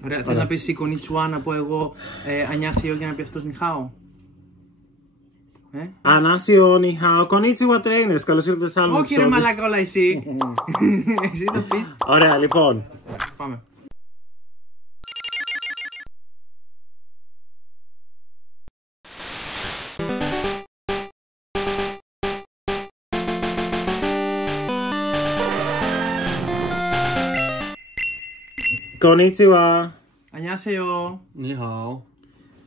Ωραία, θες να πεις η Konnichiwa, να πω εγώ Annyeonghaseyo για να πει αυτός Νιχάο. Annyeonghaseyo, Nihao, Konnichiwa trainers. Καλώς ήρθατε σε άλλο Όχι ρε μαλάκα, όλα εσύ. Εσύ το πεις. Ωραία, λοιπόν. Πάμε. Konnichiwa. Annyeonghaseyo. Νιχάο.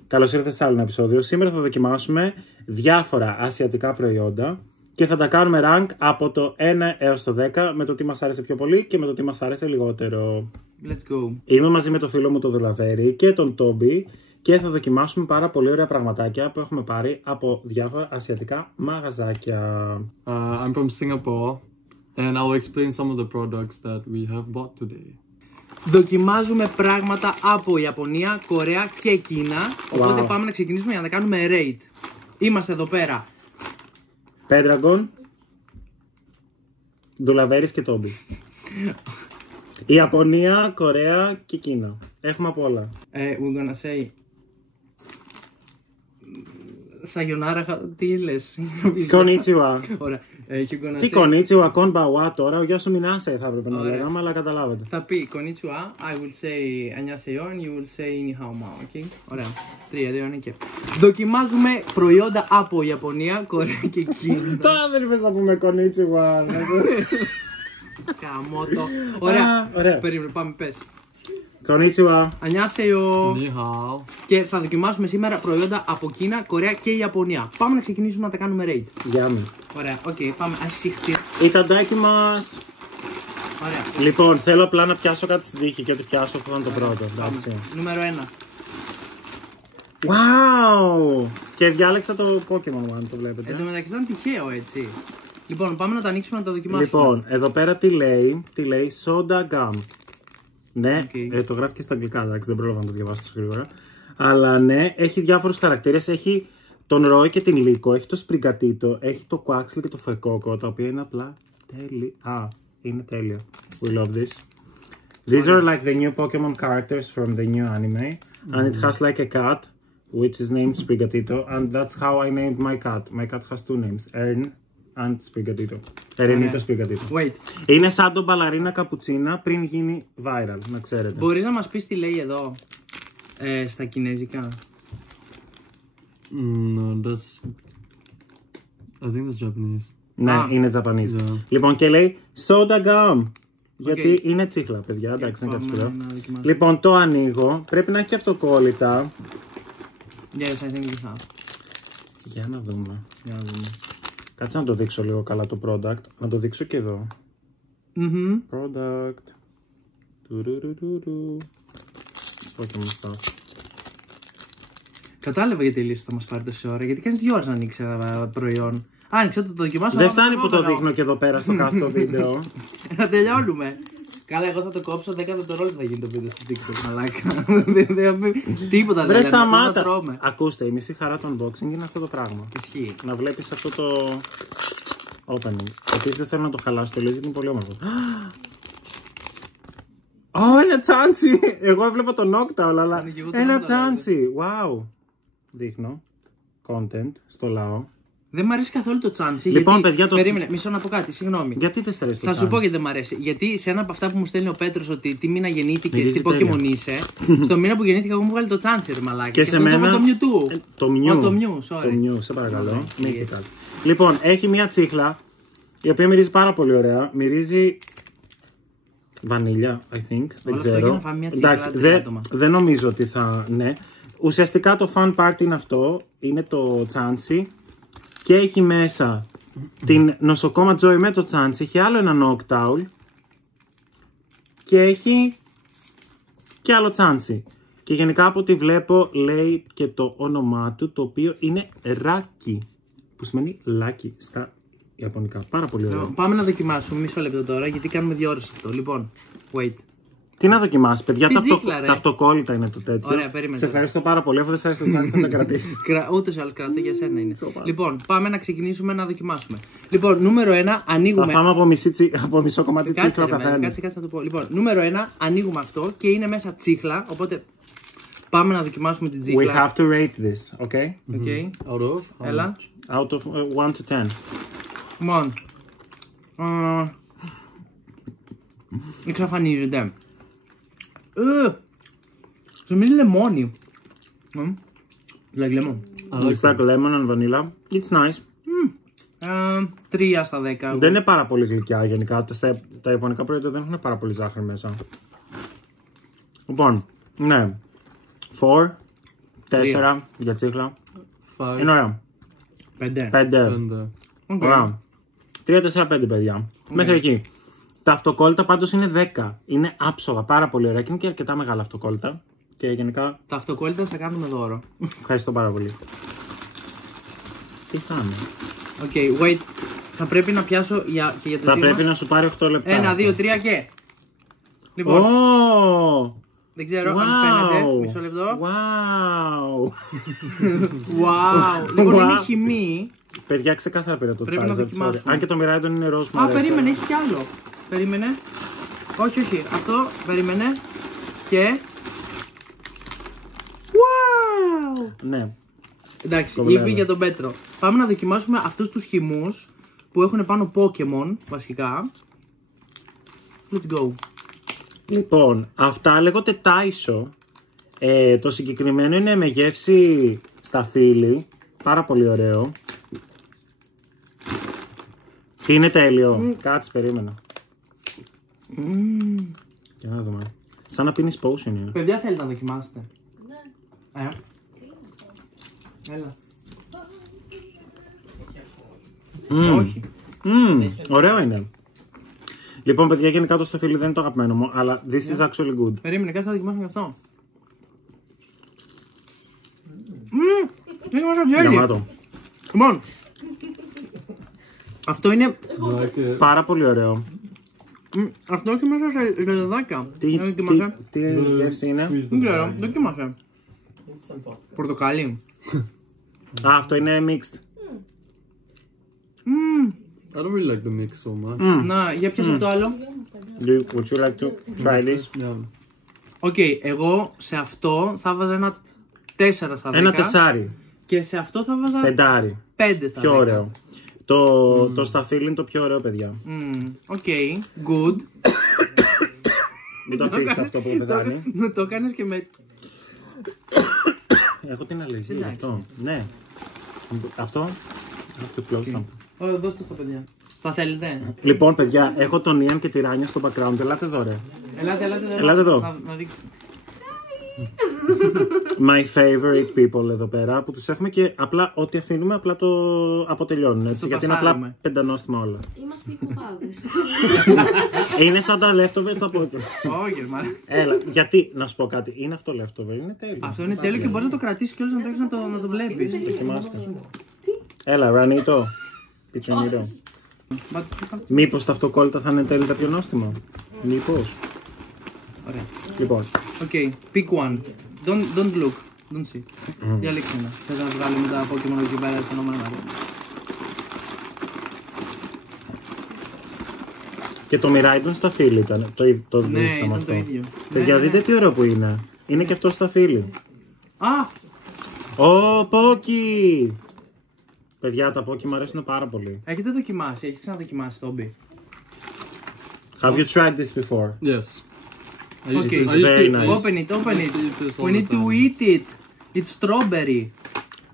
Καλώς ήρθατε σε άλλο ένα επεισόδιο. Σήμερα θα δοκιμάσουμε διάφορα ασιατικά προϊόντα και θα τα κάνουμε rank από το 1 έως το 10 με το τι μας άρεσε πιο πολύ και με το τι μας άρεσε λιγότερο. Let's go. Είμαι μαζί με το φίλο μου τον Δουλαβέρη και τον Τόμπι και θα δοκιμάσουμε πάρα πολύ ωραία πραγματάκια που έχουμε πάρει από διάφορα ασιατικά μαγαζάκια. I'm from Singapore and I'll explain some of the products that we have bought today. Δοκιμάζουμε πράγματα από Ιαπωνία, Κορέα και Κίνα. Οπότε πάμε να ξεκινήσουμε για να τα κάνουμε rate. Είμαστε εδώ πέρα. Pendragon, Δουλαβέρης και Τόμπι. Ιαπωνία, Κορέα και Κίνα. Έχουμε από όλα. We're gonna say... Sayonara, τι λες? Konnichiwa. Ωραία. Τι Konnichiwa, konbawa τώρα, ο γιος σου Μινάσε θα έπρεπε να λέγαμε, αλλά καταλάβατε. Θα πει Konnichiwa, I will say Annyeonghaseyo and you will say Nihao Mao, okay? Ωραία. 3, 2, 1 και... Δοκιμάζουμε προϊόντα από Ιαπωνία, Κορέα και Κίνα. Τώρα δεν είπες να πούμε Konnichiwa. Καμότο. Ωραία. Περίμενε, πάμε, πες. Konnichiwa. Annyeonghaseyo. Νιχάο. Και θα δοκιμάσουμε σήμερα προϊόντα από Κίνα, Κορέα και Ιαπωνία. Πάμε να ξεκινήσουμε να τα κάνουμε rate. Γεια μου. Ωραία, οκ, πάμε. Ασύχτη. Itadakimasu. Ωραία. Λοιπόν, θέλω απλά να πιάσω κάτι στην τύχη και ό,τι πιάσω αυτό θα είναι το πρώτο. Εντάξει. Νούμερο 1. Wow! Και διάλεξα το Pokemon One, το βλέπετε. Εν τω μεταξύ ήταν τυχαίο, έτσι. Λοιπόν, πάμε να το ανοίξουμε να το δοκιμάσουμε. Λοιπόν, εδώ πέρα τι λέει Soda Gum. Ναι, το γράφει και στα αγγλικά, εντάξει, δεν πρόλαβα να το διαβάσω τόσο γρήγορα. Αλλά ναι, έχει διάφορους χαρακτήρες. Έχει τον Roy και την Λίκο, έχει το Sprigatito, έχει το Quaxly και το Fuecoco, τα οποία είναι απλά τέλεια. Είναι τέλεια. We love this. These are like the new Pokemon characters from the new anime. And it has like a cat, which is named Sprigatito. And that's how I named my cat. My cat has two names, Ern and Sprigatito. Ernito Sprigatito. Wait. Είναι σαν τον μπαλαρίνα καπουτσίνα πριν γίνει viral, να ξέρετε. Μπορείς να μας πεις τι λέει εδώ, στα κινέζικα? No, that's... I think that's Japanese. Ναι, είναι Japanese. Yeah. Λοιπόν, και λέει soda gum. Γιατί είναι τσίχλα, παιδιά. Εντάξει, είναι κάτι σπουδαίο. Λοιπόν, το ανοίγω. Πρέπει να έχει αυτοκόλλητα. Yes, I think we have. Για να δούμε. Κάτσε να το δείξω λίγο καλά το product. Να το δείξω και εδώ. Product. Pokemon stuff. Κατάλαβα γιατί η λίστα θα μας πάρει τόση ώρα. Γιατί κάνεις 2 ώρες να ανοίξει ένα προϊόν. Άνοιξε το δοκιμάσω. Δεν φτάνει που το δείχνω και εδώ πέρα στο κάθε βίντεο. Να τελειώνουμε. Καλά, εγώ θα το κόψω 10 δευτερόλεπτα θα γίνει το βίντεο στο TikTok, μαλάκα. Τίποτα δεν σταμάτα. Ακούστε, η μισή χαρά του unboxing είναι αυτό το πράγμα. Ισχύει. Να βλέπεις αυτό το opening. Επίσης δεν θέλω να το χαλάσω το γιατί είναι πολύ όμορφο. Ένα τσάντσι! Εγώ έβλεπα το Noctowl, αλλά ένα τσάντσι! Wow! Δείχνω. Content στο λαό. Δεν μ' αρέσει καθόλου το τσάντσι. Λοιπόν, γιατί... παιδιά, Περίμενε, μισό να πω κάτι, συγγνώμη. Γιατί δεν σε αρέσει το Θα τσάντσι? σου πω γιατί δεν μ' αρέσει. Γιατί σε ένα από αυτά που μου στέλνει ο Πέτρος ότι τι μήνα γεννήθηκες, τι Pokemon είσαι, στο μήνα που γεννήθηκα εγώ μου βγάλει το τσάντσι, ρε μαλάκι. Και σε μένα. Το Mewtwo. Το Mew. Το Mew, sorry. Το Mew, σε παρακαλώ. Μην έχετε κάτι. Λοιπόν, έχει μια τσίχλα η οποία μυρίζει πάρα πολύ ωραία. Μυρίζει. Βανίλια, I think. Δεν ξέρω. Εντάξει, δεν νομίζω ότι θα. Ναι. Ουσιαστικά το fun part είναι αυτό. Είναι το τσάντσι. Και έχει μέσα την νοσοκόμα Joy με το τσάντσι. Έχει άλλο ένα Noctowl. Και έχει και άλλο τσάντσι. Και γενικά από ό,τι βλέπω λέει και το όνομά του, το οποίο είναι Raki. Που σημαίνει Lucky στα Ιαπωνικά. Πάρα πολύ ωραίο. Πάμε να δοκιμάσουμε μισό λεπτό τώρα γιατί κάνουμε 2 ώρες αυτό. Λοιπόν, wait. Τι να δοκιμάσει, παιδιά, τσίχλα, τα αυτοκόλλητα είναι το τέτοιο. Ωραία, περίμενε. Σε ευχαριστώ πάρα πολύ. Αφού δεν σε άρεσε το τσάκι, θα τα κρατήσει. Ούτως ή άλλως κρατώ, για σένα είναι. Λοιπόν, πάμε να ξεκινήσουμε να δοκιμάσουμε. Λοιπόν, νούμερο 1, ανοίγουμε. Θα φάμε από μισό κομμάτι τσίχλα ο καθένα. Κάτσε να το πω. Λοιπόν, νούμερο 1, ανοίγουμε αυτό και είναι μέσα τσίχλα. Οπότε πάμε να δοκιμάσουμε την τσίχλα. We have to rate this, okay? Okay. Out of? Έλα. Out of 1 to 10. Λοιπόν. Εξαφανίζεται. Θυμίζει λεμόνι. Like lemon. It's like lemon and vanilla. It's nice. 3 στα 10. Δεν είναι πάρα πολύ γλυκιά γενικά. Τα ιαπωνικά προϊόντα δεν έχουν πάρα πολύ ζάχαρη μέσα. Λοιπόν, ναι. 4, 4 για τσίχλα. 5. Είναι ωραία. 5. 5. Ωραία. 3, 4, 5 παιδιά. Μέχρι εκεί. Τα αυτοκόλλητα πάντως είναι 10. Είναι άψογα, πάρα πολύ ωραία και είναι και αρκετά μεγάλα αυτοκόλλητα. Και γενικά. Τα αυτοκόλλητα θα κάνουμε δώρο. Ευχαριστώ πάρα πολύ. Τι κάνουμε. Ok, wait. Θα πρέπει να πιάσω για το Θα πρέπει να σου πάρει 8 λεπτά. 1, 2, 3 και. Λοιπόν. Oh! Δεν ξέρω αν φαίνεται. Μισό λεπτό. Wow! Wow! Λοιπόν, είναι χυμή. Παιδιά, ξεκάθαρα πήρα το Πρέπει να δοκιμάσουμε. Αν και το Miraidon είναι ροζ. Α, περίμενε, έχει κι άλλο. Περίμενε. Όχι, όχι. Αυτό, περίμενε. Και. Wow! Ναι. Εντάξει, ήπη για τον Πέτρο. Πάμε να δοκιμάσουμε αυτούς τους χυμούς που έχουν πάνω Pokemon, βασικά. Let's go. Λοιπόν, αυτά λέγονται Taisho. Το συγκεκριμένο είναι με γεύση σταφύλι. Πάρα πολύ ωραίο. Και είναι τέλειο. Κάτσε, περίμενα. Για να δούμε. Σαν να πίνεις potion είναι. Παιδιά, θέλετε να δοκιμάσετε? Ναι. Έλα. Όχι. Ωραίο είναι. Λοιπόν, παιδιά, γενικά το σταφύλι δεν είναι το αγαπημένο μου, αλλά this is actually good. Περίμενε, κάτσε να δοκιμάσουμε γι' αυτό. Είναι μέσα γέλι. Γαμάτο. Λοιπόν. Αυτό είναι Πάρα πολύ ωραίο. αυτό έχει μέσα σε ρελεδάκια. Τι γεύση είναι? Δεν ξέρω, δοκίμασε. Πορτοκάλι. Α, αυτό είναι mixed. I don't really like the mix so much. Να, για πιάσε το άλλο. Would you like to try this? Yeah. Οκ, εγώ σε αυτό θα βάζα ένα 4 στα 10. Ένα 4. Και σε αυτό θα βάζα 5 στα 10. Πιο ωραίο. Το σταφύλι είναι το πιο ωραίο, παιδιά. Οκ, good. Μην το αφήσεις αυτό που πεθάνει. Μου το έκανες και με... Έχω την αλλεργία γι' αυτό. Ναι. Αυτό. Δώστε στα παιδιά. Θα θέλετε? Λοιπόν, παιδιά, έχω τον Ιαν και τη Ράνια στο background. Ελάτε εδώ, ρε. Ελάτε εδώ. Να δείξει. My favorite people εδώ πέρα που τους έχουμε και απλά ό,τι αφήνουμε απλά το αποτελειώνουν έτσι, γιατί είναι απλά πεντανόστιμα όλα. Είμαστε υποβάδες. Είναι σαν τα leftovers στα πόκια. Όχι, μάλλον. Έλα, γιατί να σου πω κάτι, είναι αυτό leftover, είναι τέλειο. Αυτό είναι τέλειο και μπορείς να το κρατήσεις κιόλας να το βλέπεις. Δοκιμάστε. Έλα, Ρανίτο. Πιτσονίρο. Μήπως τα αυτοκόλλητα θα είναι τέλεια τα πιο νόστιμα? Μήπως? Ωραία. Λοιπόν. Okay, pick one. Don't look. Don't see. Διαλέξτε ένα. Θες να βγάλουμε τα Pokemon εκεί πέρα στο όνομα να Και το Miraidon στα φίλη ήταν. Το δείξαμε αυτό. Το ίδιο. Παιδιά, δείτε τι ωραίο που είναι. Είναι και αυτό στα φίλη. Α! Ω, Πόκι! Παιδιά, τα Πόκι μου αρέσουν πάρα πολύ. Έχετε δοκιμάσει, έχεις ξαναδοκιμάσει το Obi? Have you tried this before? Yes. Okay, very nice. Open it. We need to eat it. It's strawberry.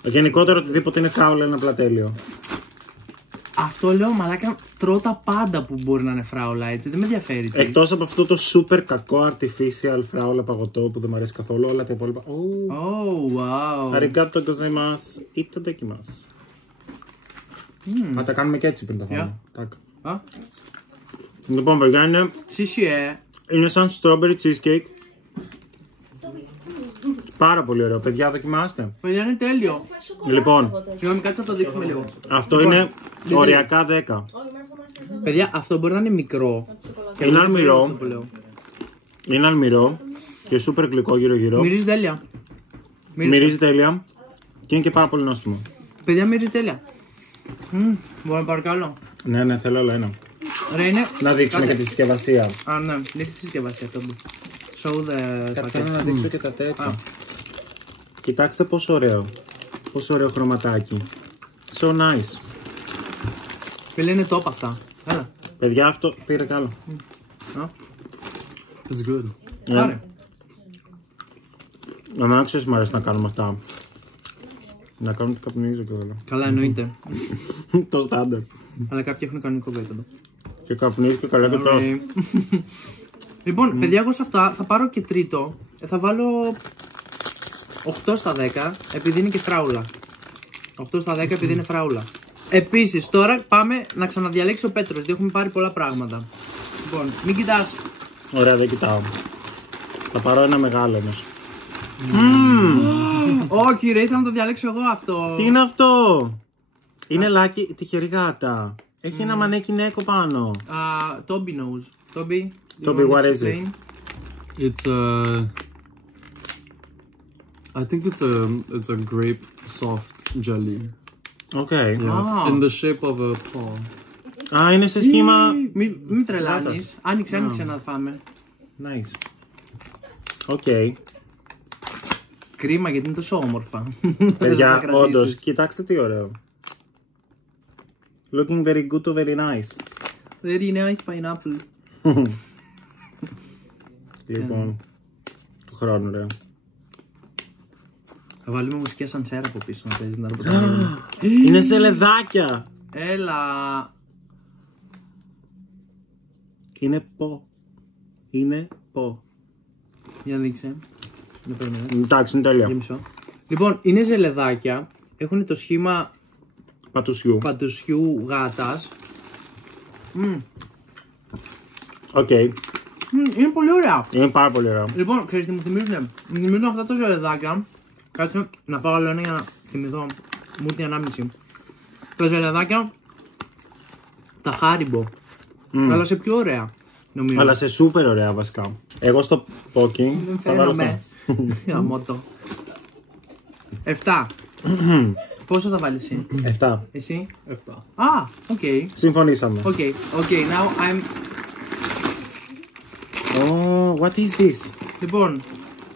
Γενικότερα οτιδήποτε είναι φράουλα είναι απλά τέλειο. Αυτό λέω, μαλάκα, τρώω τα πάντα που μπορεί να είναι φράουλα, έτσι, δεν με ενδιαφέρει. Εκτός από αυτό το super κακό artificial φράουλα παγωτό που δεν μου αρέσει καθόλου, όλα τα υπόλοιπα. Oh, wow. Arigato gozaimasu. Itadakimasu. Να τα κάνουμε και έτσι πριν τα φάμε. Λοιπόν, παιδιά, είναι σαν strawberry cheesecake. Πάρα πολύ ωραίο. Παιδιά, δοκιμάστε. Παιδιά, είναι τέλειο. Λοιπόν, συγγνώμη, κάτσε να το δείξουμε λίγο. Αυτό είναι οριακά 10. Παιδιά, αυτό μπορεί να είναι μικρό. Είναι αλμυρό. Είναι αλμυρό και σούπερ γλυκό γύρω-γύρω. Μυρίζει τέλεια. Μυρίζει τέλεια και είναι και πάρα πολύ νόστιμο. Παιδιά, μυρίζει τέλεια. Μπορώ να πάρω κι άλλο. Ναι, θέλω άλλο ένα. Ρε, είναι... Να δείξουμε και τη συσκευασία. Α, ναι, δείξει τη συσκευασία αυτό. Show the Θέλω να δείξω και τα τέτοια. Κοιτάξτε πόσο ωραίο. Πόσο ωραίο χρωματάκι. So nice. Φίλε, είναι top αυτά. Έλα. Παιδιά, αυτό πήρε κι άλλο. It's good. Πάρε. Εμένα ξέρεις μου αρέσει να κάνουμε αυτά. Να κάνουμε το καπνίζω και όλα. Καλά, εννοείται. Το στάνταρ. Αλλά κάποιοι έχουν κανονικό βέτο. Και καπνίζει και καλά και τόσο. Λοιπόν, παιδιά, εγώ σε αυτά θα πάρω και τρίτο. Θα βάλω 8 στα 10 επειδή είναι και φράουλα. 8 στα 10 επειδή είναι φράουλα. Επίσης, τώρα πάμε να ξαναδιαλέξει ο Πέτρος, διότι έχουμε πάρει πολλά πράγματα. Λοιπόν, μην κοιτάς. Ωραία, δεν κοιτάω. Θα πάρω ένα μεγάλο όμως. Όχι, ρε, ήθελα να το διαλέξω εγώ αυτό. Τι είναι αυτό? Είναι λάκι, τυχερή γάτα. Έχει ένα μανέκι νέκο πάνω. Toby knows. Toby, what is it? It's I think it's a grape soft jelly. Okay. Yeah. In the shape of a paw. Α, είναι σε σχήμα. Μην τρελάνεις. Άνοιξε να φάμε. Nice. Okay. Κρίμα γιατί είναι τόσο όμορφα. Παιδιά, όντως, κοιτάξτε τι ωραίο. Looking very good to very nice. Very nice pineapple. Λοιπόν, του χρόνου ρε. Θα βάλουμε μουσική ασανσέρα από πίσω να παίζει την αεροπορία. Είναι σε λεδάκια. Έλα. Είναι πο. Είναι πο. Για δείξε. Να περιμένω. Εντάξει, είναι τέλεια. Λοιπόν, είναι ζελεδάκια. Έχουν το σχήμα πατουσιού γάτας. Οκ. Είναι πολύ ωραία. Είναι πάρα πολύ ωραία. Λοιπόν, ξέρεις τι μου θυμίζουν? Μου θυμίζουν αυτά τα ζελεδάκια. Κάτσε να φάω άλλο ένα για να θυμηθώ. Μου την ανάμνηση. Τα ζελεδάκια. Τα Haribo. Αλλά σε πιο ωραία. Νομίζω. Αλλά σε σούπερ ωραία βασικά. Εγώ στο Pocky θα βάλω αυτό. 7. Πόσο θα βάλεις εσύ? 7. Εσύ? 7. Α, οκ. Συμφωνήσαμε. Οκ, now I'm... Oh, what is this? Λοιπόν.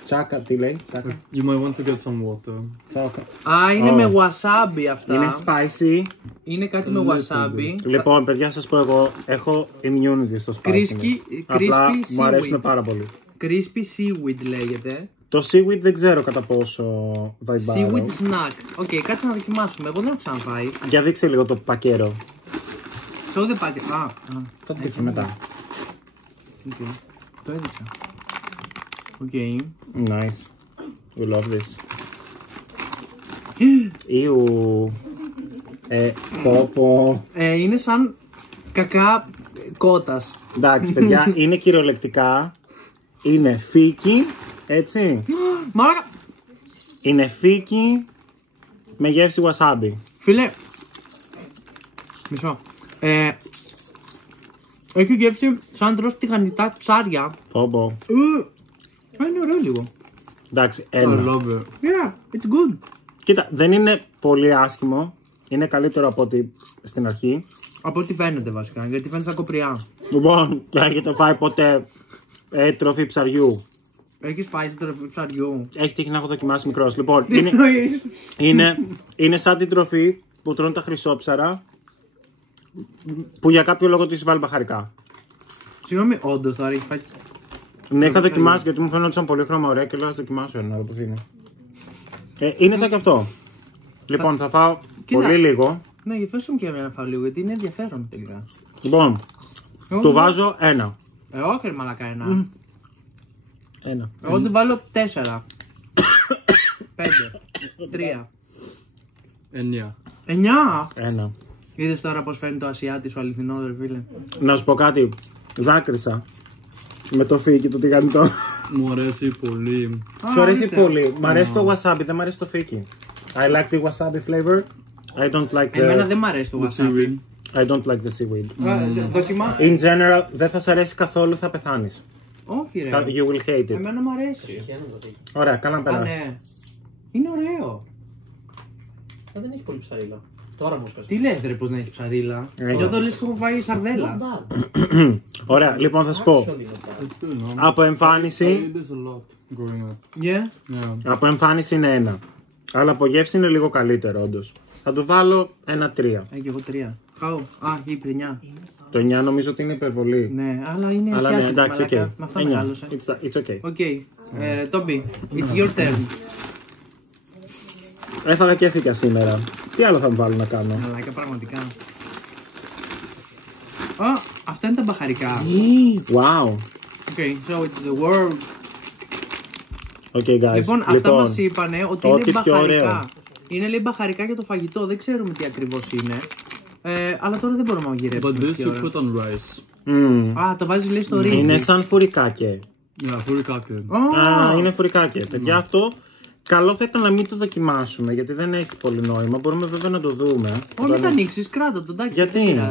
Τσάκα, τι λέει? Τσάκα. You might want to get some water. Τσάκα. Α, είναι με wasabi αυτά. Είναι spicy. Είναι κάτι με wasabi. Λοιπόν, παιδιά, σας πω εγώ, έχω immunity στο spicy. Απλά μου αρέσουν πάρα πολύ. Crispy seaweed λέγεται. Το seaweed δεν ξέρω κατά πόσο βαϊμπάρω. Seaweed snack. Οκ, κάτσε να δοκιμάσουμε. Εγώ δεν έχω ξαναφάει. Για δείξε λίγο το πακέρο. So the packet. Θα το δείξω μετά. Οκ, το έδειξα. Οκ. Nice. We love this. Ιου. Πόπο. Είναι σαν κακά κότας. Εντάξει, παιδιά, είναι κυριολεκτικά. Είναι φίκι, έτσι. Μάρακα. Είναι φίκι με γεύση wasabi. Φίλε. Μισό. Έχει γεύση σαν τρως τηγανιτά ψάρια. Πόπο. Είναι ωραίο λίγο. Εντάξει, I ένα. love it. Yeah, it's good. Κοίτα, δεν είναι πολύ άσχημο. Είναι καλύτερο από ό,τι στην αρχή. Από ό,τι φαίνεται βασικά, γιατί φαίνεται σαν κοπριά. Λοιπόν, έχετε φάει ποτέ τροφή ψαριού? Έχεις φάει την τροφή ψαριού? Έχει τύχει να έχω δοκιμάσει μικρός. Λοιπόν, Τι εννοείς? είναι σαν την τροφή που τρώνε τα χρυσόψαρα που για κάποιο λόγο τους βάλει μπαχαρικά. Συγγνώμη, όντως τώρα έχει φάει. Ναι, είχα δοκιμάσει γιατί μου φαίνονταν πολύ χρώμα ωραία και λέω να δοκιμάσω ένα, πώς είναι. Είναι σαν και αυτό. Λοιπόν, θα φάω πολύ λίγο. Ναι, για φέσου μου και να φάω λίγο, γιατί είναι ενδιαφέρον τελικά. Λοιπόν, του βάζω ένα. Εγώ και μαλακά ένα. Ένα. Εγώ του βάλω 4. 5. 3. 9. 9. Ένα. Είδες τώρα πως φαίνεται το Ασιάτη σου αληθινό, ρε φίλε. Να σου πω κάτι. Δάκρυσα. Με το φίκι του τηγανιτό. Μου αρέσει πολύ. Σου αρέσει πολύ. Μ' αρέσει το wasabi, δεν μ' αρέσει το φίκι. I like the wasabi flavor. I don't like the... Εμένα δεν μ' αρέσει το wasabi. I don't like the seaweed. Δοκιμάσαι. In general, δεν θα σ' αρέσει καθόλου, θα πεθάνεις. Όχι ρε. You will hate it. Εμένα μου αρέσει. Ωραία, καλά να περάσει. Ναι. Είναι ωραίο. Δεν έχει πολύ ψαρίλα. Τώρα μου σκάσει. Τι λες ρε πως δεν έχει ψαρίλα. Εγώ εδώ λες και έχω φάει σαρδέλα. Ωραία, λοιπόν θα σου πω. Από εμφάνιση. Από εμφάνιση είναι 1. Αλλά από γεύση είναι λίγο καλύτερο όντως. Θα του βάλω ένα 3. Και εγώ 3. Χάω. Α, είπε 9. Το 9 νομίζω ότι είναι υπερβολή. Ναι, αλλά είναι αλλά ασιάτικο. Ναι, εντάξει, okay. Με αυτά μεγάλωσα. It's okay. Okay. Toby, it's your turn. Έφαγα και έφυγα σήμερα. Τι άλλο θα μου βάλω να κάνω. Μαλάκα, πραγματικά. Αυτά είναι τα μπαχαρικά. Wow. Okay, so it's the world. Okay, guys. Λοιπόν, αυτά μας είπανε ότι είναι μπαχαρικά. Ωραίο. Είναι λέει μπαχαρικά για το φαγητό, δεν ξέρουμε τι ακριβώς είναι. Αλλά τώρα δεν μπορούμε να μαγειρέψουμε. But this you put on rice. Το βάζεις λέει στο ρύζι. Είναι σαν φουρικάκε. Yeah, φουρικάκε. Είναι φουρικάκε. Παιδιά, αυτό καλό θα ήταν να μην το δοκιμάσουμε γιατί δεν έχει πολύ νόημα. Μπορούμε βέβαια να το δούμε. Όχι, μην τα ανοίξεις, κράτα το, εντάξει. Γιατί?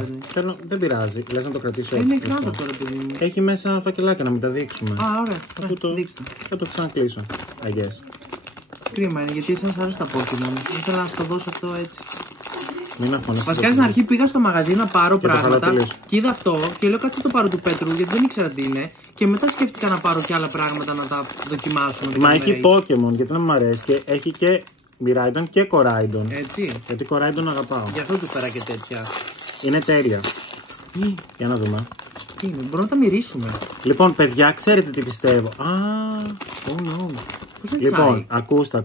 Δεν πειράζει. Λες να το κρατήσω έτσι. Είναι κράτα τώρα, παιδί μου. Έχει μέσα φακελάκια να μην τα δείξουμε. Ωραία. Θα το ξανακλείσω. I guess. Κρίμα είναι γιατί εσάς αρέσει τα Pokemon. Ήθελα να σου το δώσω αυτό έτσι. Βασικά στην αρχή πήγα στο μαγαζί να πάρω πράγματα και είδα αυτό και λέω κάτσε το πάρω του Πέτρου γιατί δεν ήξερα τι είναι. Και μετά σκέφτηκα να πάρω και άλλα πράγματα να τα δοκιμάσουμε. Μα έχει Pokemon γιατί δεν μου αρέσει και έχει και Miraidon και Coraidon. Έτσι. Γιατί Coraidon αγαπάω. Γι' αυτό του πέρα και τέτοια. Είναι τέλεια. Για να δούμε. Τι είναι, μπορούμε να τα μυρίσουμε. Λοιπόν, παιδιά, ξέρετε τι πιστεύω. Oh no. Λοιπόν, ακούστε.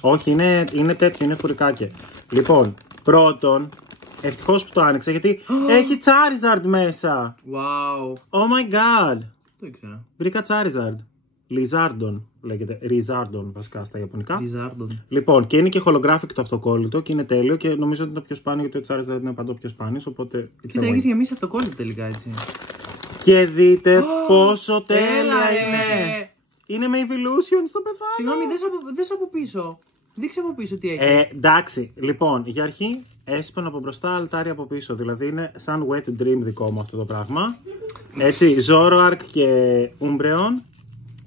Όχι, είναι τέτοιο, είναι φουρικάκια. Λοιπόν, πρώτον, ευτυχώς που το άνοιξα γιατί έχει Charizard μέσα. Wow. Oh my god. Το ήξερα. Βρήκα Charizard. Lizardon λέγεται. Rizardon βασικά στα Ιαπωνικά. Lizardon. Λοιπόν, και είναι και holographic το αυτοκόλλητο και είναι τέλειο και νομίζω ότι είναι το πιο σπάνιο γιατί το Charizard είναι παντού πιο σπάνιος. Οπότε. Κοίτα, έχεις γεμίσει αυτοκόλλητο τελικά έτσι. Και δείτε πόσο τέλεια είναι. Είναι με Evolution στο πεθάνω. Συγγνώμη, δες από πίσω. Δείξε από πίσω τι έχει. Εντάξει, λοιπόν, για αρχή έσπανα από μπροστά, αλτάρι από πίσω. Δηλαδή είναι σαν wet dream δικό μου αυτό το πράγμα. Έτσι, Zoroark και Umbreon.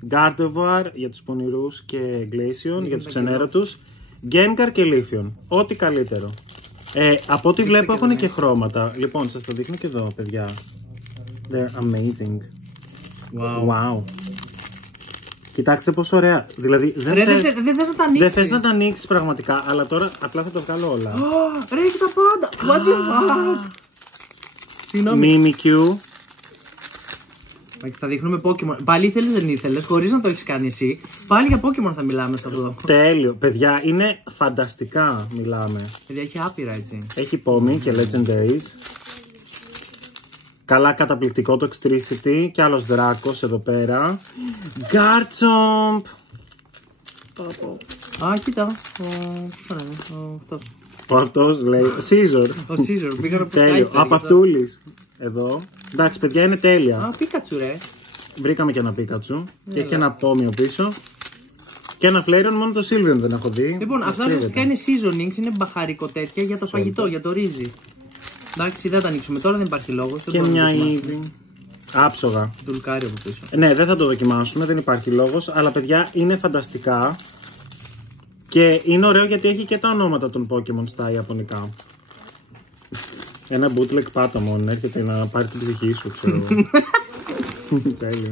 Gardevoir για τους πονηρούς και Glaceon για τους ξενέρωτους. Gengar και Leafeon. Ό,τι καλύτερο. Από ό,τι βλέπω έχουν και χρώματα. Λοιπόν, σας το δείχνω και εδώ, παιδιά. They're amazing. Wow. Κοιτάξτε πόσο ωραία. Δηλαδή δεν θες να τα ανοίξεις. Δεν θες να τα ανοίξεις πραγματικά, αλλά τώρα απλά θα το βγάλω όλα. Ρε, έχει τα πάντα. What the fuck. Συγγνώμη. Mimikyu. Θα δείχνουμε Pokemon. Πάλι ήθελες δεν ήθελες, χωρίς να το έχεις κάνει εσύ. Πάλι για Pokemon θα μιλάμε σε αυτό. Τέλειο. Παιδιά, είναι φανταστικά μιλάμε. Παιδιά, έχει άπειρα έτσι. Έχει Pomi και Legendaries. Καλά καταπληκτικό το Extricity και άλλος δράκος εδώ πέρα. Garchomp! Κοίτα. Αυτός. Αυτός λέει. Caesar. Ο Caesar. Πήγα να Τέλειο. Απαυτούλης. Εδώ. Εντάξει, παιδιά, είναι τέλεια. Πίκατσου ρε. Βρήκαμε και ένα Πίκατσου. Και έχει ένα Πόμιο πίσω. Και ένα Flareon, μόνο το Sylveon δεν έχω δει. Λοιπόν, αυτά ουσιαστικά είναι seasonings, είναι μπαχαρικό τέτοια για το φαγητό, για το ρύζι. Εντάξει, δεν θα τα ανοίξουμε τώρα, δεν υπάρχει λόγος. Και μια ήδη. Άψογα. Ντουλκάρι από πίσω. Ναι, δεν θα το δοκιμάσουμε, δεν υπάρχει λόγος. Αλλά παιδιά είναι φανταστικά. Και είναι ωραίο γιατί έχει και τα ονόματα των Pokemon στα Ιαπωνικά. Ένα bootleg Patamon έρχεται να πάρει την ψυχή σου, ξέρω. Τέλειο.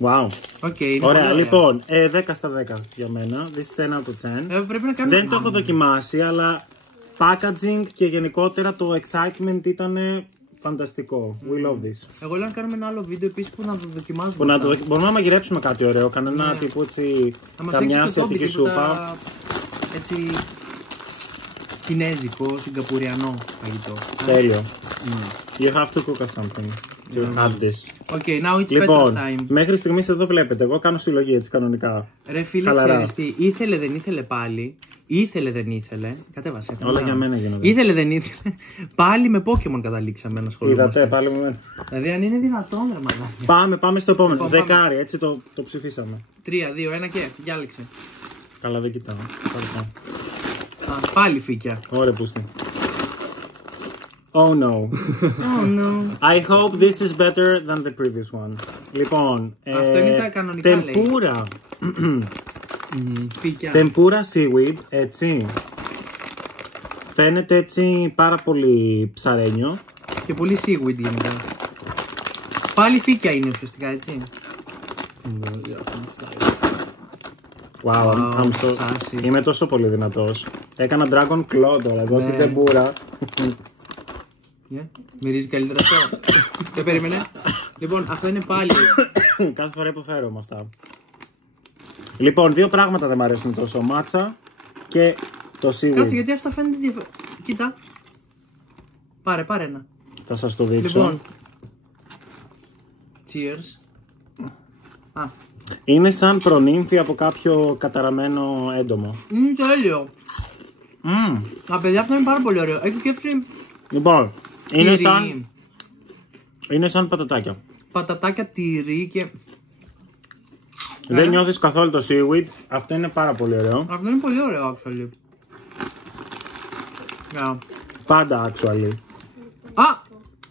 Wow. Okay, ωραία, λοιπόν, 10 στα 10 για μένα. This is 10 out of 10. Πρέπει να κάνουμε... Δεν το έχω δοκιμάσει, αλλά packaging και γενικότερα το excitement ήταν φανταστικό. We love this. Εγώ λέω να κάνουμε ένα άλλο βίντεο επίσης που να το δοκιμάσουμε. Μπορούμε να μαγειρέψουμε κάτι ωραίο, κανένα τύπου έτσι. Καμιά ασιατική σούπα. Έτσι. Κινέζικο, σιγκαπουριανό φαγητό. Τέλειο. You have to cook us something. You have this. Okay, now it's λοιπόν, better time. Μέχρι στιγμής εδώ βλέπετε, εγώ κάνω συλλογή έτσι κανονικά. Ρε φίλε, ξέρεις τι, ήθελε δεν ήθελε πάλι. Ήθελε δεν ήθελε. Κατέβασε. Όλα για μένα γίνονται. Ήθελε δεν ήθελε. Πάλι με Pokemon καταλήξαμε να ασχολούμαστε. Είδατε, πάλι με μένα. Δηλαδή αν είναι δυνατόν, ρε μαλάκα. Πάμε στο επόμενο. Δεκάρι, έτσι το ψηφίσαμε. 3, 2, 1 και διάλεξε. Καλά, δεν κοιτάω. Πάλι φύκια. Ωραία, πούστη. Oh no. Oh no. I hope this is better than the previous one. Λοιπόν, Αυτό είναι τα κανονικά, τεμπούρα. Φύκια. Τεμπούρα seaweed, έτσι. Φαίνεται έτσι πάρα πολύ ψαρένιο. Και πολύ seaweed γίνεται. Πάλι φύκια είναι ουσιαστικά, έτσι. Wow, I'm so... Είμαι τόσο πολύ δυνατός. Έκανα Dragon Claw τώρα, εδώ στην τεμπούρα. Μυρίζει καλύτερα αυτό. Δεν περίμενε. Λοιπόν, αυτό είναι πάλι. Κάθε φορά υποφέρω με αυτά. Λοιπόν, δύο πράγματα δεν μου αρέσουν τόσο. Μάτσα και το seaweed. Κάτσε, γιατί αυτά φαίνεται διαφορετικά. Κοίτα. Πάρε ένα. Θα σας το δείξω. Λοιπόν. Cheers. Είναι σαν προνύμφη από κάποιο καταραμένο έντομο. Είναι τέλειο. Παιδιά, αυτό είναι πάρα πολύ ωραίο. Έχει κέφρι. Λοιπόν, είναι σαν πατατάκια. Πατατάκια, τυρί και... Δεν νιώθεις καθόλου το seaweed. Αυτό είναι πάρα πολύ ωραίο. Αυτό είναι πολύ ωραίο, actually. Πάντα, actually.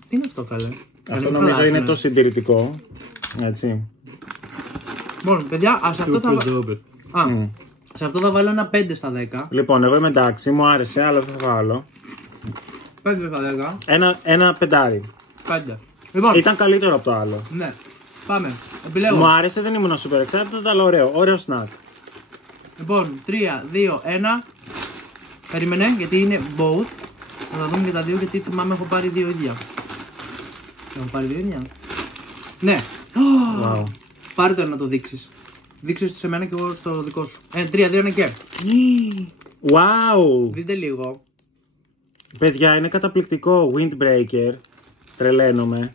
Τι είναι αυτό, καλέ. Αυτό νομίζω είναι το συντηρητικό. Έτσι. Λοιπόν, παιδιά, σε αυτό θα βάλω ένα 5 στα 10. Λοιπόν, εγώ είμαι εντάξει, μου άρεσε, αλλά δεν θα βάλω. 5 στα 10. Ένα πεντάρι. 5. Λοιπόν, ήταν καλύτερο από το άλλο. Ναι. Πάμε. Επιλέγω. Μου άρεσε, δεν ήμουν super excited, αλλά ωραίο. Ωραίο snack. Λοιπόν, 3, 2, 1. Περίμενε, γιατί είναι both. Θα τα δούμε και τα δύο, γιατί θυμάμαι έχω πάρει δύο ίδια. Έχω πάρει δύο ίδια. Ναι. Wow. Πάρε το να το δείξεις. Δείξεις το σε μένα και εγώ στο δικό σου. 3, 2, 1 και. Wow. Δείτε λίγο. Παιδιά, είναι καταπληκτικό. Windbreaker. Τρελαίνομαι.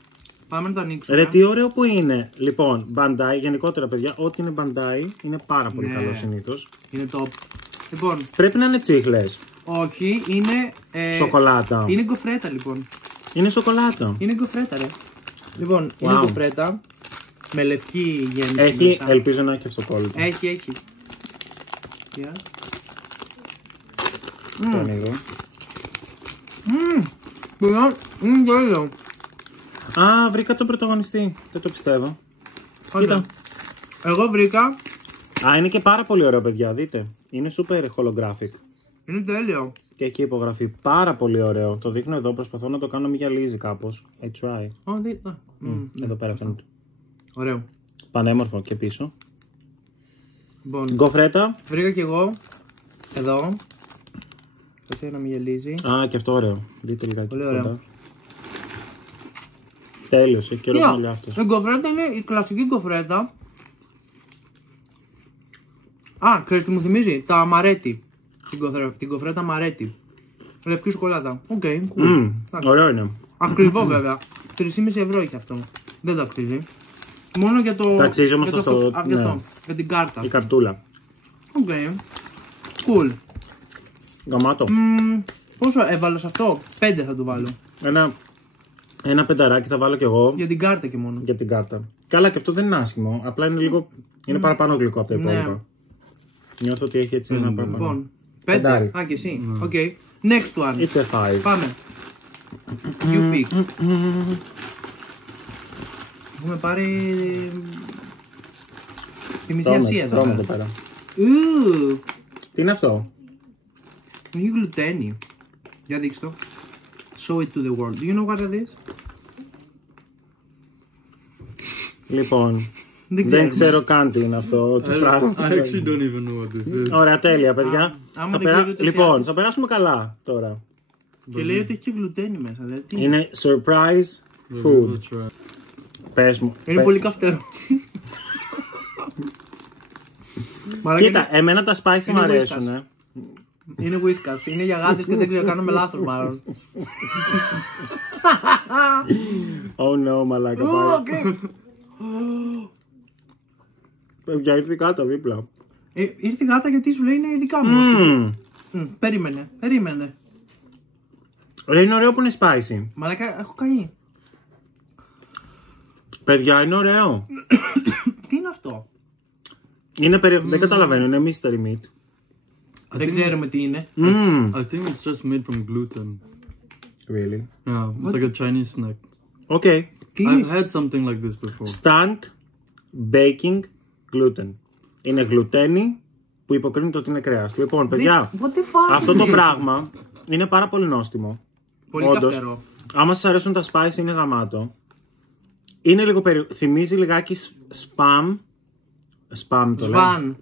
Πάμε να το ανοίξουμε. Ρε, τι ωραίο που είναι. Λοιπόν, Bandai, γενικότερα παιδιά, ό,τι είναι Bandai είναι πάρα πολύ καλό συνήθως. Είναι top. Λοιπόν. Πρέπει να είναι τσίχλες. Όχι, είναι. Σοκολάτα. Είναι γκοφρέτα λοιπόν. Είναι σοκολάτα. Είναι γκοφρέτα, ρε. Λοιπόν, είναι γκοφρέτα. Με λευκή γέμιση. Έχει, μέσα. ελπίζω να έχει αυτοκόλλητο. Έχει. Το ανοίγω. Είναι τέλειο. Βρήκα τον πρωταγωνιστή. Δεν το πιστεύω. Κοίτα. Εγώ βρήκα. Είναι και πάρα πολύ ωραίο, παιδιά. Δείτε. Είναι super holographic. Είναι τέλειο. Και έχει υπογραφή. Πάρα πολύ ωραίο. Το δείχνω εδώ. Προσπαθώ να το κάνω να μην γυαλίζει κάπως. I try. Εδώ πέρα φαίνεται. Ωραίο. Πανέμορφο και πίσω. Λοιπόν, γκοφρέτα. Βρήκα κι εγώ. Εδώ. Θα να μην γυαλίζει. Και αυτό ωραίο. Δείτε λιγάκι. Πολύ ωραίο. Τέλειος. Έχει καιρό μαλλιά αυτός. Η γκοφρέτα είναι η κλασική γκοφρέτα. Ξέρεις τι μου θυμίζει. Τα αμαρέτι. Την γκοφρέτα αμαρέτι. Λευκή σοκολάτα. Οκ, cool. Ωραίο είναι. Ακριβό βέβαια. 3,5 ευρώ έχει αυτό. Δεν το αξίζει. Μόνο για το. Ταξίζει όμως αυτό. Για την κάρτα. Η καρτούλα. Οκ. Cool. Γαμάτο. Πόσο έβαλες αυτό? 5 θα του βάλω. Ένα πενταράκι θα βάλω κι εγώ. Για την κάρτα και μόνο. Για την κάρτα. Καλά, και αυτό δεν είναι άσχημο. Απλά είναι λίγο. Είναι παραπάνω γλυκό από τα υπόλοιπα. Νιώθω ότι έχει έτσι ένα παραπάνω. Λοιπόν, 5. Και εσύ. Οκ. Next one. It's a 5. Πάμε. You pick. Έχουμε πάρει τη μισή Ασία εδώ. Τρώμε εδώ πέρα. Τι είναι αυτό? Έχει γλουτένι. Για δείξτε το. Show it to the world. Do you know what it is? Λοιπόν, δεν ξέρω καν τι είναι αυτό το πράγμα. I actually don't even know what this is. Ωραία, τέλεια παιδιά. Λοιπόν, θα περάσουμε καλά τώρα. Και λέει ότι έχει και γλουτένι μέσα. Είναι surprise food. Πες μου. Είναι πολύ καυτό. Κοίτα, εμένα τα spicy μου αρέσουν. Είναι whiskas, είναι για γάτες και δεν ξέρω, κάνουμε λάθος μάλλον. Oh no, μαλάκα πάει. Παιδιά, ήρθε η γάτα δίπλα. Ήρθε η γάτα γιατί σου λέει είναι δικά μου. Περίμενε. Είναι ωραίο που είναι spicy. Μαλάκα, έχω καεί. Παιδιά, είναι ωραίο. Τι είναι αυτό? Δεν καταλαβαίνω, είναι mystery meat. Δεν ξέρουμε τι είναι. I think it's just made from gluten. Really? Yeah, it's like a Chinese snack. Okay. I've had something like this before. Stunt baking gluten. Είναι γλουτένι που υποκρίνεται ότι είναι κρέας. Λοιπόν, παιδιά, αυτό το πράγμα είναι πάρα πολύ νόστιμο. Πολύ καυτερό. Άμα σας αρέσουν τα spice είναι γαμάτο. Είναι λίγο θυμίζει λιγάκι spam. Spam το λέω.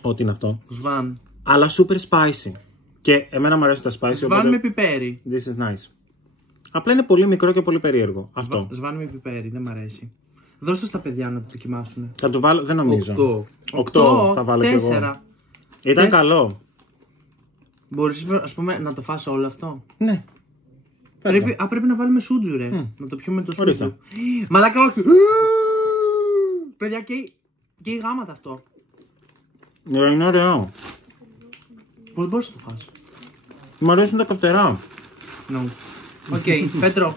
Ό,τι είναι αυτό. Σβάν. Αλλά super spicy. Και εμένα μου αρέσουν τα spicy. Σβάν με πιπέρι. This is nice. Απλά είναι πολύ μικρό και πολύ περίεργο. Αυτό. Σβάν με πιπέρι, δεν μ' αρέσει. Δώστε στα παιδιά να το δοκιμάσουν. Θα του βάλω, δεν νομίζω. 8 θα βάλω 4. κι εγώ. Ήταν καλό. Μπορείς, ας πούμε, να το φας όλο αυτό. Ναι. Πρέπει να βάλουμε σούτζου, ρε. Να το πιούμε το σούτζου. Ορίστε. Μαλάκα, όχι. Παιδιά, και η γάματα αυτό. Είναι ωραίο. Πώς μπορείς να το φας? Μου αρέσουν τα καυτερά. No. Οκ, Πέτρο,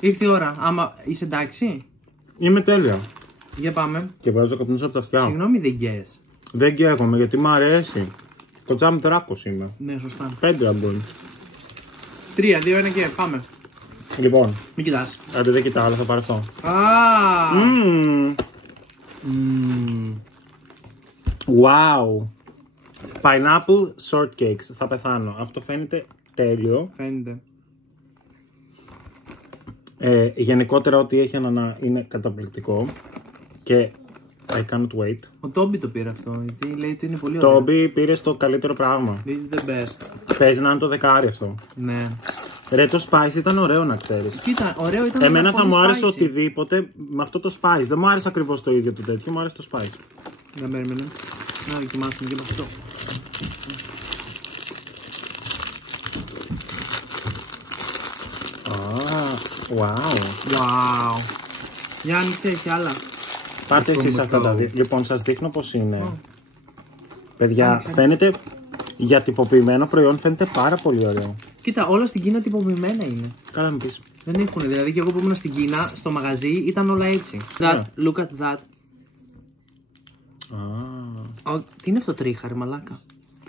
ήρθε η ώρα. Άμα είσαι εντάξει. Είμαι τέλεια. Για πάμε. Και βγάζω καπνούς από τα αυτιά. Συγγνώμη, δεν γκαίες. Δεν καίγομαι γιατί μου αρέσει. Κοτσάμι τράκος είμαι. Ναι, σωστά. 5 αμπολ. 3, 2, 1 και πάμε. Λοιπόν, Μην κοιτάς. άντε δεν κοιτάω, αλλά θα πάρω αυτό. Wow. Pineapple shortcakes. Θα πεθάνω. Αυτό φαίνεται τέλειο. Φαίνεται. Γενικότερα ό,τι έχει ανανά είναι καταπληκτικό. Και I can't wait. Ο Τόμπι το πήρε αυτό, γιατί λέει ότι είναι πολύ ωραίο. Τόμπι πήρε το καλύτερο πράγμα. This is the best. Παίζει να είναι το δεκάρι αυτό. Ναι. Ρε, το spice ήταν ωραίο να ξέρεις. Κοίτα, ωραίο ήταν. Εμένα θα μου άρεσε spicy. οτιδήποτε με αυτό το spice. Δεν μου άρεσε ακριβώς το ίδιο το τέτοιο, μου άρεσε το spice. Δεν περίμενε. Να δοκιμάσουμε και με αυτό. Wow. Wow. Για άνοιξε, έχει άλλα. Πάρτε εσείς αυτά τα δύο. Λοιπόν, σας δείχνω πως είναι. Παιδιά, φαίνεται για τυποποιημένο προϊόν, φαίνεται πάρα πολύ ωραίο. Κοίτα, όλα στην Κίνα τυποποιημένα είναι. Καλά μου πεις. Δεν έχουν, δηλαδή και εγώ που ήμουν στην Κίνα, στο μαγαζί ήταν όλα έτσι. Look at that. Τι είναι αυτό τρίχα, μαλάκα?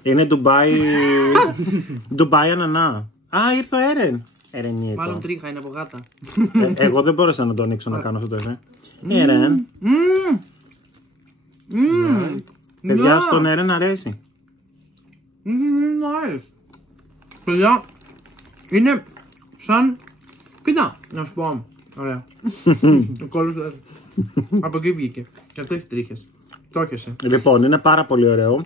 Είναι Ντουμπάι ανανά. Ήρθε ο Έρεν. Ερενίτο. Μάλλον τρίχα, είναι από γάτα. Εγώ δεν μπόρεσα να το ανοίξω να κάνω αυτό το εφέ. Έρεν. Παιδιά, στον Έρεν αρέσει. Nice. Παιδιά, είναι σαν... Κοίτα, να σου πω. Ωραία. Ο κόλλος από εκεί βγήκε. Και αυτό έχει τρίχες. Το έχεσαι. Λοιπόν, είναι πάρα πολύ ωραίο.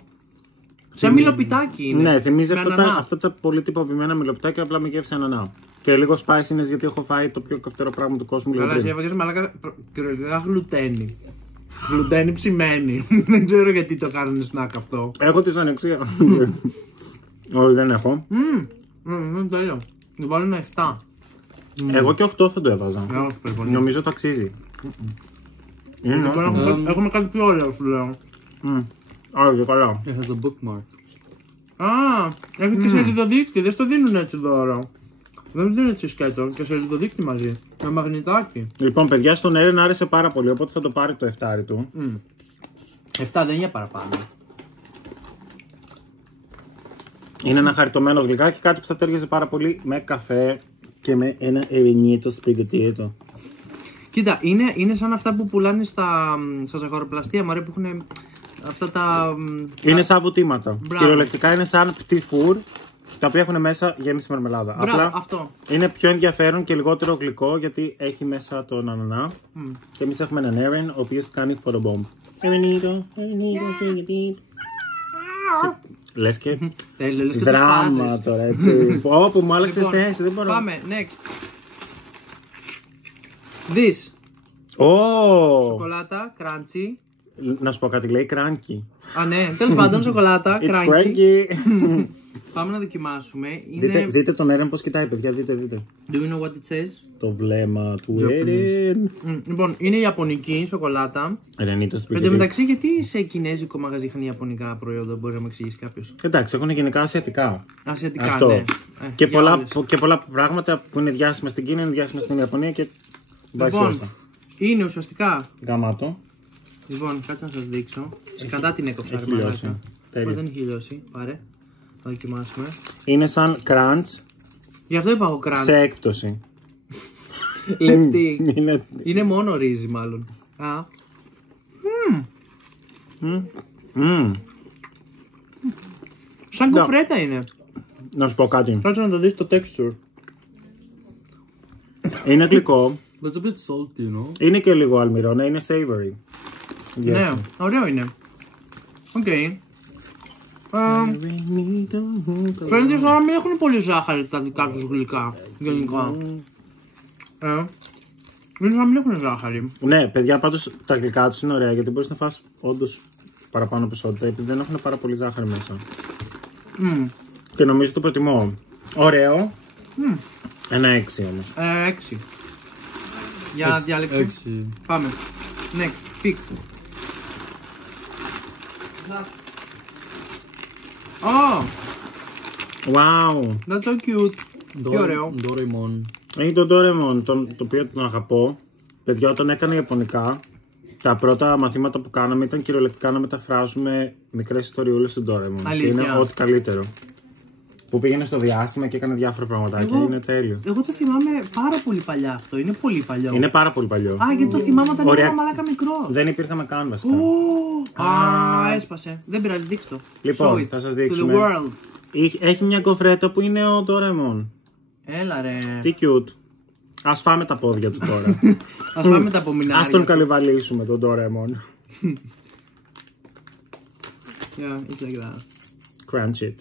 Σαν μιλοπιτάκι είναι. Ναι, θυμίζει αυτά τα πολύ τυποποιημένα μιλοπιτάκια, απλά με γεύση ανανά. Και λίγο spiciness γιατί έχω φάει το πιο καυτερό πράγμα του κόσμου. Καλά, εσύ έφαγες μαλάκα κυριολεκτικά γλουτένι. Γλουτένι ψημένη. Δεν ξέρω γιατί το κάνουν snack αυτό. Έχω τη ανεξία. Όχι, δεν έχω. Είναι τέλειο. Του βάλω ένα 7. Εγώ και 8 θα το έβαζα. Νομίζω το αξίζει. Έχουμε κάτι πιο ωραίο, σου λέω. Ωραία, καλά. It has a bookmark. Έχει και σελιδοδείκτη, δεν στο δίνουν έτσι δώρο. Δεν δίνουν έτσι σκέτο και σελιδοδείκτη μαζί. Με μαγνητάκι. Λοιπόν, παιδιά, στον Έρεν άρεσε πάρα πολύ, οπότε θα το πάρει το 7 του. 7 δεν είναι παραπάνω. Είναι ένα χαριτωμένο γλυκάκι, κάτι που θα τέριαζε πάρα πολύ με καφέ και με ένα ερενίτο σπιγκετίτο. Κοίτα, είναι σαν αυτά που πουλάνε στα ζαχαροπλαστεία, μωρέ, που έχουν αυτά τα... Είναι σαν βουτήματα. Κυριολεκτικά είναι σαν petit four, τα οποία έχουν μέσα γέμιση μαρμελάδα. Μπράβο, απλά αυτό. Είναι πιο ενδιαφέρον και λιγότερο γλυκό γιατί έχει μέσα τον ανανά. Και εμείς έχουμε έναν Έρεν, ο οποίος κάνει photobomb. Ερενίτο, σπιγκετίτο. Λες και δράμα τώρα, έτσι. Όπου μου άλλαξες θέση, δεν μπορώ. Πάμε, next. This. Σοκολάτα, crunchy. Να σου πω κάτι, λέει cranky. Ναι, τέλος πάντων, σοκολάτα, It's cranky. cranky. Πάμε να δοκιμάσουμε. Δείτε τον Έρεν πως κοιτάει, παιδιά, δείτε. Do you know what it says? Το βλέμμα του Έρεν. Λοιπόν, είναι ιαπωνική σοκολάτα. Ερενίτος Εν τω μεταξύ, γιατί σε κινέζικο μαγαζί είχαν ιαπωνικά προϊόντα, μπορεί να μου εξηγήσει κάποιος? Εντάξει, έχουν γενικά ασιατικά. Ασιατικά, αυτό. ναι. Και πολλά πράγματα που είναι διάσημα στην Κίνα είναι διάσημα στην Ιαπωνία και λοιπόν, είναι ουσιαστικά. Γαμάτο. Λοιπόν, κάτσε να σας δείξω. Σκατά την έκοψα, έχει λιώσει. Δεν έχει λιώσει. Πάρε. Θα δοκιμάσουμε. Είναι σαν crunch. Γι' αυτό είπα εγώ κράντσι. Σε έκπτωση. Λεπτή. Είναι μόνο ρύζι μάλλον. Α. Σαν κοφρέτα είναι. Να σου πω κάτι. Κάτσε να το δεις το texture. Είναι γλυκό. But it's a bit salty, no? Είναι και λίγο αλμυρό, ναι, είναι savory. Ναι, ωραίο είναι. Οκ. Φαίνεται σαν να μην έχουν πολύ ζάχαρη τα δικά τους γλυκά, γενικά. Είναι σαν να μην έχουν ζάχαρη. Ναι, παιδιά, πάντως τα γλυκά τους είναι ωραία γιατί μπορείς να φας όντως παραπάνω ποσότητα επειδή δεν έχουν πάρα πολύ ζάχαρη μέσα. Και νομίζω το προτιμώ. Ωραίο. Ένα 6 όμως. 6. Για διάλεξη. Πάμε. Next. Pick. Oh! Wow! That's so cute. Τι ωραίο. Doraemon. Είναι το Doraemon, το οποίο τον αγαπώ. Παιδιά, όταν έκανα Ιαπωνικά, τα πρώτα μαθήματα που κάναμε ήταν κυριολεκτικά να μεταφράζουμε μικρές ιστοριούλες του Doraemon. Αλήθεια. Και είναι ό,τι καλύτερο. Που πήγαινε στο διάστημα και έκανε διάφορα πραγματάκια. Είναι τέλειο. Εγώ το θυμάμαι πάρα πολύ παλιά αυτό. Είναι πολύ παλιό. Είναι πάρα πολύ παλιό. Α, γιατί το θυμάμαι όταν ήμουν μαλάκα μικρό. Δεν υπήρχε με καν βασικά. Α, έσπασε. Δεν πειράζει, δείξτε το. Λοιπόν, θα σας δείξουμε. To the world. Έχει μια κοφρέτα που είναι ο Doraemon. Έλα ρε. Τι cute. Ας φάμε τα πόδια του τώρα. Ας φάμε τα απομεινάρια. Ας τον καλυβαλίσουμε τον Doraemon. Yeah, it's like that. Crunch it.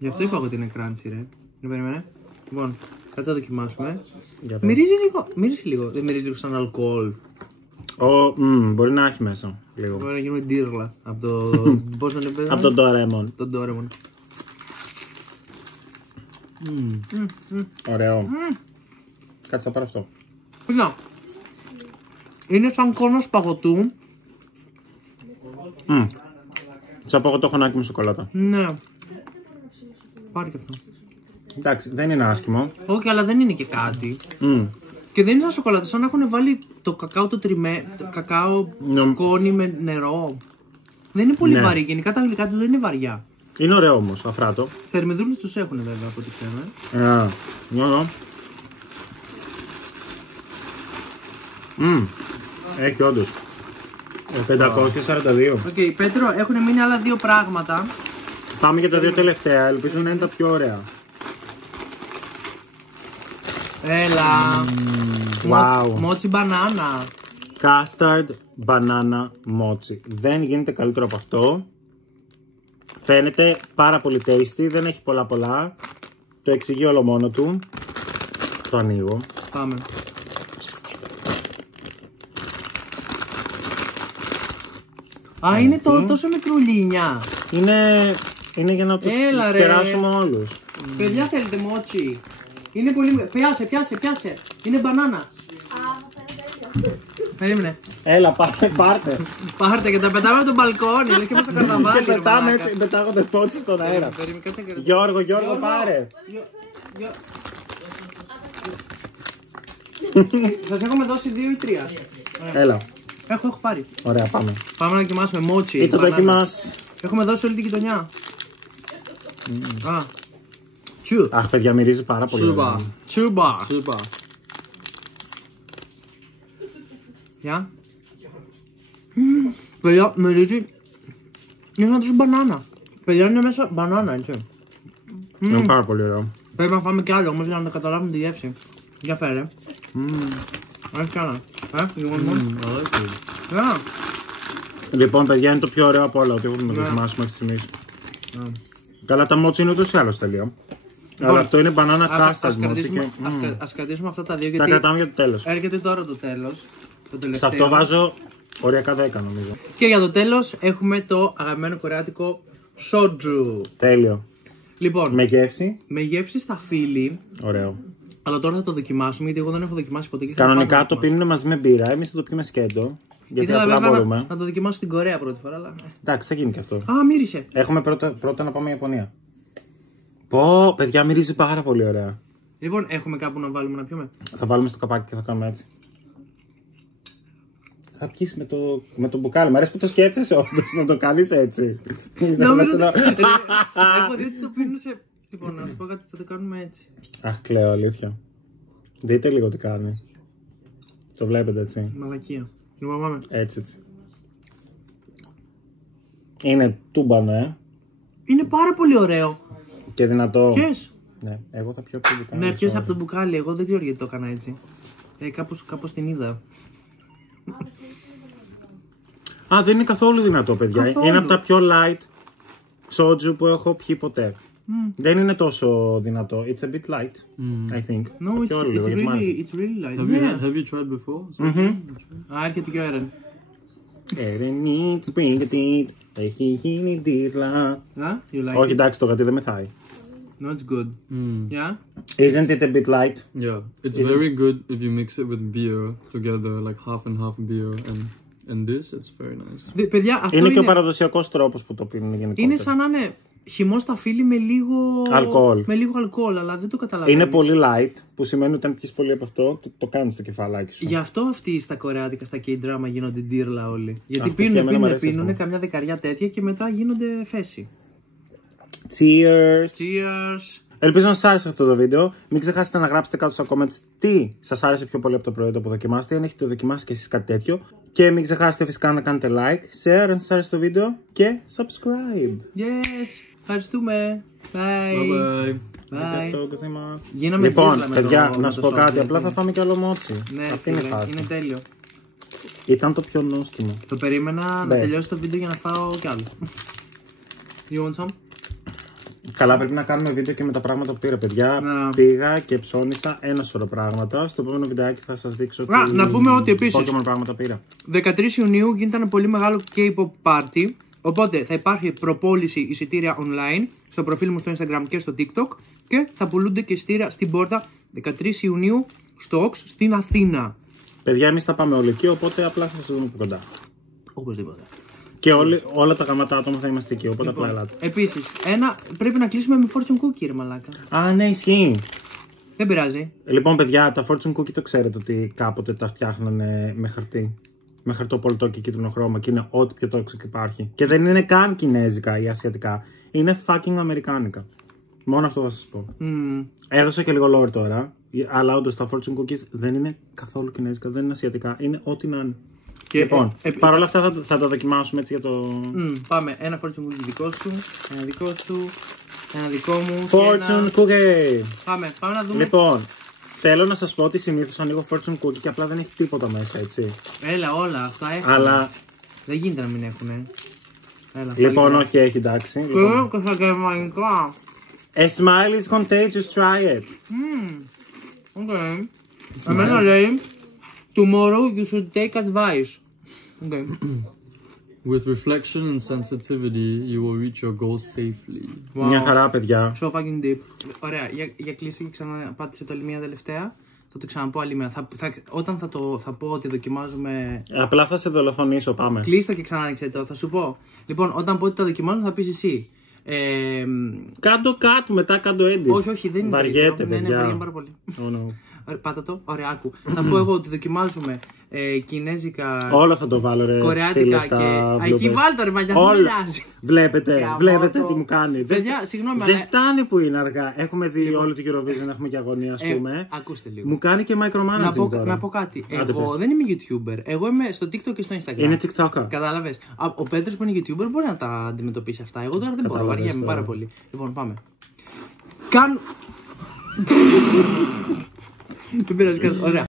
Γι' αυτό είπα εγώ ότι είναι crunchy, ρε. Περίμενε. Λοιπόν, κάτσε να δοκιμάσουμε. Για πες. Μυρίζει λίγο. Δεν μυρίζει λίγο σαν αλκοόλ. Μπορεί να έχει μέσα λίγο. Μπορεί να γίνουμε ντύρλα. Από το. Πώς τον είπε. Από τον Doraemon. Τον Doraemon. Ωραίο. Κάτσε θα πάρω αυτό. Κοίτα. Είναι σαν κόνος παγωτού. Σαν παγωτό χωνάκι με σοκολάτα. Ναι. Πάρει και αυτό. Εντάξει, δεν είναι άσχημο. Όχι, αλλά δεν είναι και κάτι. Και δεν είναι σαν σοκολάτα, σαν να έχουν βάλει το κακάο το κακάο σκόνη με νερό. Δεν είναι πολύ βαρύ, γενικά τα γλυκά του δεν είναι βαριά. Είναι ωραίο όμως, αφράτο. Θερμιδούλους τους έχουν βέβαια από ό,τι ξέρουμε. Έχει όντως. 542. Οκ, Πέτρο, έχουν μείνει άλλα δύο πράγματα. Πάμε για τα δύο τελευταία, ελπίζω να είναι τα πιο ωραία. Έλα. Wow. Μότσι μπανάνα. Custard banana mochi. Δεν γίνεται καλύτερο από αυτό. Φαίνεται πάρα πολύ tasty, δεν έχει πολλά. Το εξηγεί όλο μόνο του. Το ανοίγω. Πάμε. Α, είναι τόσο μικρουλίνια. Είναι για να τους περάσουμε όλους. Παιδιά, θέλετε μότσι. Είναι πολύ. Πιάσε. Είναι μπανάνα. Περίμενε. Έλα, πάρτε. Πάρτε και τα πετάμε από τον μπαλκόνι. Λέει και με το καρναβάλι. Και πετάμε έτσι, πετάγονται πότσι στον αέρα. Γιώργο, πάρε. Σας έχουμε δώσει 2 ή 3. Έλα. Έχω πάρει. Ωραία, πάμε. Πάμε να δοκιμάσουμε μότσι. Ή το δοκιμάς. Έχουμε δώσει όλη την γειτονιά. Αχ, παιδιά, μυρίζει πάρα πολύ. Τσούμπα. Γεια. Παιδιά, μυρίζει. Είναι σαν τρως μπανάνα. Παιδιά, είναι μέσα μπανάνα, έτσι. Είναι πάρα πολύ ωραίο. Πρέπει να φάμε κι άλλο όμως για να το καταλάβουμε τη γεύση. Για φέρε. Έχει κι άλλα. Λοιπόν, παιδιά, είναι το πιο ωραίο από όλα ότι έχουμε δοκιμάσει μέχρι στιγμής. Καλά, τα μότσι είναι ούτως ή άλλως τέλειο. Αλλά αυτό είναι μπανάνα custard μότσι. Ας κρατήσουμε αυτά τα δύο Τα γιατί κρατάμε για το τέλος. έρχεται τώρα το τέλος. Σε αυτό βάζω οριακά 10 νομίζω. Και για το τέλος έχουμε το αγαπημένο κορεάτικο soju. Τέλειο. Λοιπόν, Με γεύση. με γεύση στα φύλλη. Ωραίο. Αλλά τώρα θα το δοκιμάσουμε γιατί εγώ δεν έχω δοκιμάσει ποτέ. Κανονικά το πίνουν μαζί με μπύρα. Εμείς θα το πιούμε σκέτο. Γιατί Ήθελα απλά βέβαια μπορούμε. να το δοκιμάσω στην Κορέα πρώτη φορά. Αλλά. Εντάξει, θα γίνει και αυτό. Α, μύρισε. Έχουμε πρώτα να πάμε Ιαπωνία. Πω, παιδιά, μυρίζει πάρα πολύ ωραία. Λοιπόν, έχουμε κάπου να βάλουμε να πιούμε. Θα βάλουμε στο καπάκι και θα κάνουμε έτσι. Θα πιεις με το μπουκάλι. Μ' αρέσει που το σκέφτεσαι όντως να το κάνεις έτσι. Έχω δει ότι το πίνουν Λοιπόν, να σου πω κάτι, θα το κάνουμε έτσι. Αχ, κλαίω, αλήθεια. Δείτε λίγο τι κάνει. Το βλέπετε έτσι. Μαλακία. Λοιπόν, πάμε. Έτσι. Είναι τούμπανο, Είναι πάρα πολύ ωραίο. Και δυνατό. Πιες. Ναι, εγώ θα πιω από το μπουκάλι. Ναι, πιες από το μπουκάλι. Εγώ δεν ξέρω γιατί το έκανα έτσι. Κάπως την είδα. Α, δεν είναι καθόλου δυνατό, παιδιά. Καθόλου. Είναι από τα πιο light soju που έχω πιει ποτέ. Δεν είναι τόσο δυνατό. It's a bit light, I think. No, it's really light. Have you tried before? Έρχεται και ο Έρεν. Έρεν, σπίτι, έχει γίνει τύρλα. You like Όχι, it? εντάξει, το γατί δεν μεθάει. No, it's good. Yeah? Isn't it a bit light? Yeah, it's very good if you mix it with beer together, like half and half beer and this. It's very nice. Παιδιά, αυτό Είναι και ο παραδοσιακός τρόπος που το πίνουν γενικότερα. Είναι σαν να είναι χυμό στα φίλη με λίγο αλκοόλ, αλλά δεν το καταλαβαίνεις. Είναι πολύ light, που σημαίνει ότι αν πιεις πολύ από αυτό, το κάνεις στο κεφαλάκι σου. Γι' αυτό αυτοί στα κορεάτικα, στα K-drama γίνονται ντύρλα όλοι. Γιατί πίνουν καμιά δεκαριά τέτοια και μετά γίνονται φέση. Cheers! Ελπίζω να σας άρεσε αυτό το βίντεο. Μην ξεχάσετε να γράψετε κάτω στα comments τι σας άρεσε πιο πολύ από το προϊόντο που δοκιμάσετε, αν έχετε δοκιμάσει και εσείς κάτι τέτοιο. Και μην ξεχάσετε φυσικά να κάνετε like, share αν σας άρεσε το βίντεο και subscribe. Yes! Ευχαριστούμε! Bye! Γίναμε λοιπόν, παιδιά, να σου πω κάτι. Απλά θα φάμε κι άλλο μότσι. Ναι, αυτή είναι η φάση. Είναι τέλειο. Ήταν το πιο νόστιμο. Το περίμενα να τελειώσει το βίντεο για να φάω κι άλλο. You want some? Καλά, πρέπει να κάνουμε βίντεο και με τα πράγματα που πήρα, παιδιά. Πήγα και ψώνισα ένα σωρό πράγματα. Στο επόμενο βιντεάκι θα σας δείξω να πούμε ότι επίσης Pokemon πράγματα πήρα. 13 Ιουνίου γίνεται ένα πολύ μεγάλο K-pop party. Οπότε θα υπάρχει προπόληση εισιτήρια online στο προφίλ μου στο Instagram και στο TikTok. Και θα πουλούνται και εισιτήρια στην πόρτα 13 Ιουνίου στο Ox στην Αθήνα. Παιδιά, εμείς θα πάμε όλοι εκεί, οπότε απλά θα σας δούμε από κοντά. Οπωσδήποτε. Και όλα τα γαμάτα άτομα θα είμαστε εκεί, οπότε απλά ελάτε. Επίσης, πρέπει να κλείσουμε με fortune cookie, ρε μαλάκα. Α, ναι, ισχύει. Δεν πειράζει. Λοιπόν, παιδιά, τα fortune cookie το ξέρετε ότι κάποτε τα φτιάχνανε με χαρτί. Με χαρτοπολιτό και κίτρινο χρώμα και είναι ό,τι πιο toxic υπάρχει. Και δεν είναι καν κινέζικα ή ασιατικά. Είναι fucking αμερικάνικα. Μόνο αυτό θα σας πω. Έδωσα και λίγο lore τώρα. Αλλά όντως τα fortune cookies δεν είναι καθόλου κινέζικα, δεν είναι ασιατικά. Είναι ό,τι να είναι. Και λοιπόν, παρόλα αυτά θα τα δοκιμάσουμε έτσι για το. Πάμε. Ένα fortune cookie δικό σου, ένα δικό σου, ένα δικό μου. Fortune cookie! Πάμε να δούμε. Λοιπόν, θέλω να σας πω ότι συνήθως ανοίγω fortune cookie και απλά δεν έχει τίποτα μέσα, έτσι. Έλα, όλα αυτά έχουν. Αλλά. Δεν γίνεται να μην έχουν. Έλα, λοιπόν, όχι, έχει, εντάξει. Και στα γερμανικά. A smile is contagious, try it. Okay. Εμένα λέει. Tomorrow you should take advice. Okay. With reflection and sensitivity, you will reach your goals safely. Wow. Μια χαρά, παιδιά. So fucking deep. Ωραία, για κλείσω και ξαναπάτησε το άλλη μία τελευταία. Θα το ξαναπώ άλλη μία. Όταν θα πω ότι δοκιμάζουμε. Απλά θα σε δολοφονήσω, πάμε. Κλείστο και ξανά άνοιξε το. Θα σου πω. Λοιπόν, όταν πω ότι τα δοκιμάζουμε, θα πεις εσύ. Κάντο κάτω, μετά κάντο edit. Όχι, δεν είναι. Βαριέται, παιδιά. Ναι, βαριέμαι πάρα πολύ. Oh, no. Πάτα το. Ωραία, άκου. Θα πω εγώ ότι δοκιμάζουμε κινέζικα. Όλα θα το βάλω, ρε. Κορεάτικα και. Εκεί βάλτε ρε μαγιά, δεν μοιάζει. Βλέπετε τι μου κάνει. Παιδιά, συγγνώμη, δεν φτάνει που είναι αργά. Έχουμε δει όλο το Eurovision, έχουμε και αγωνία, ας πούμε. Ακούστε λίγο. Μου κάνει και micromanaging. Να πω κάτι. Εγώ δεν είμαι YouTuber. Εγώ είμαι στο TikTok και στο Instagram. Είναι TikToker. Κατάλαβες. Ο Πέτρος που είναι YouTuber μπορεί να τα αντιμετωπίσει αυτά. Εγώ τώρα δεν μπορώ. Βαριέμαι πάρα πολύ. Λοιπόν, πάμε. Δεν πειράζει. Ωραία.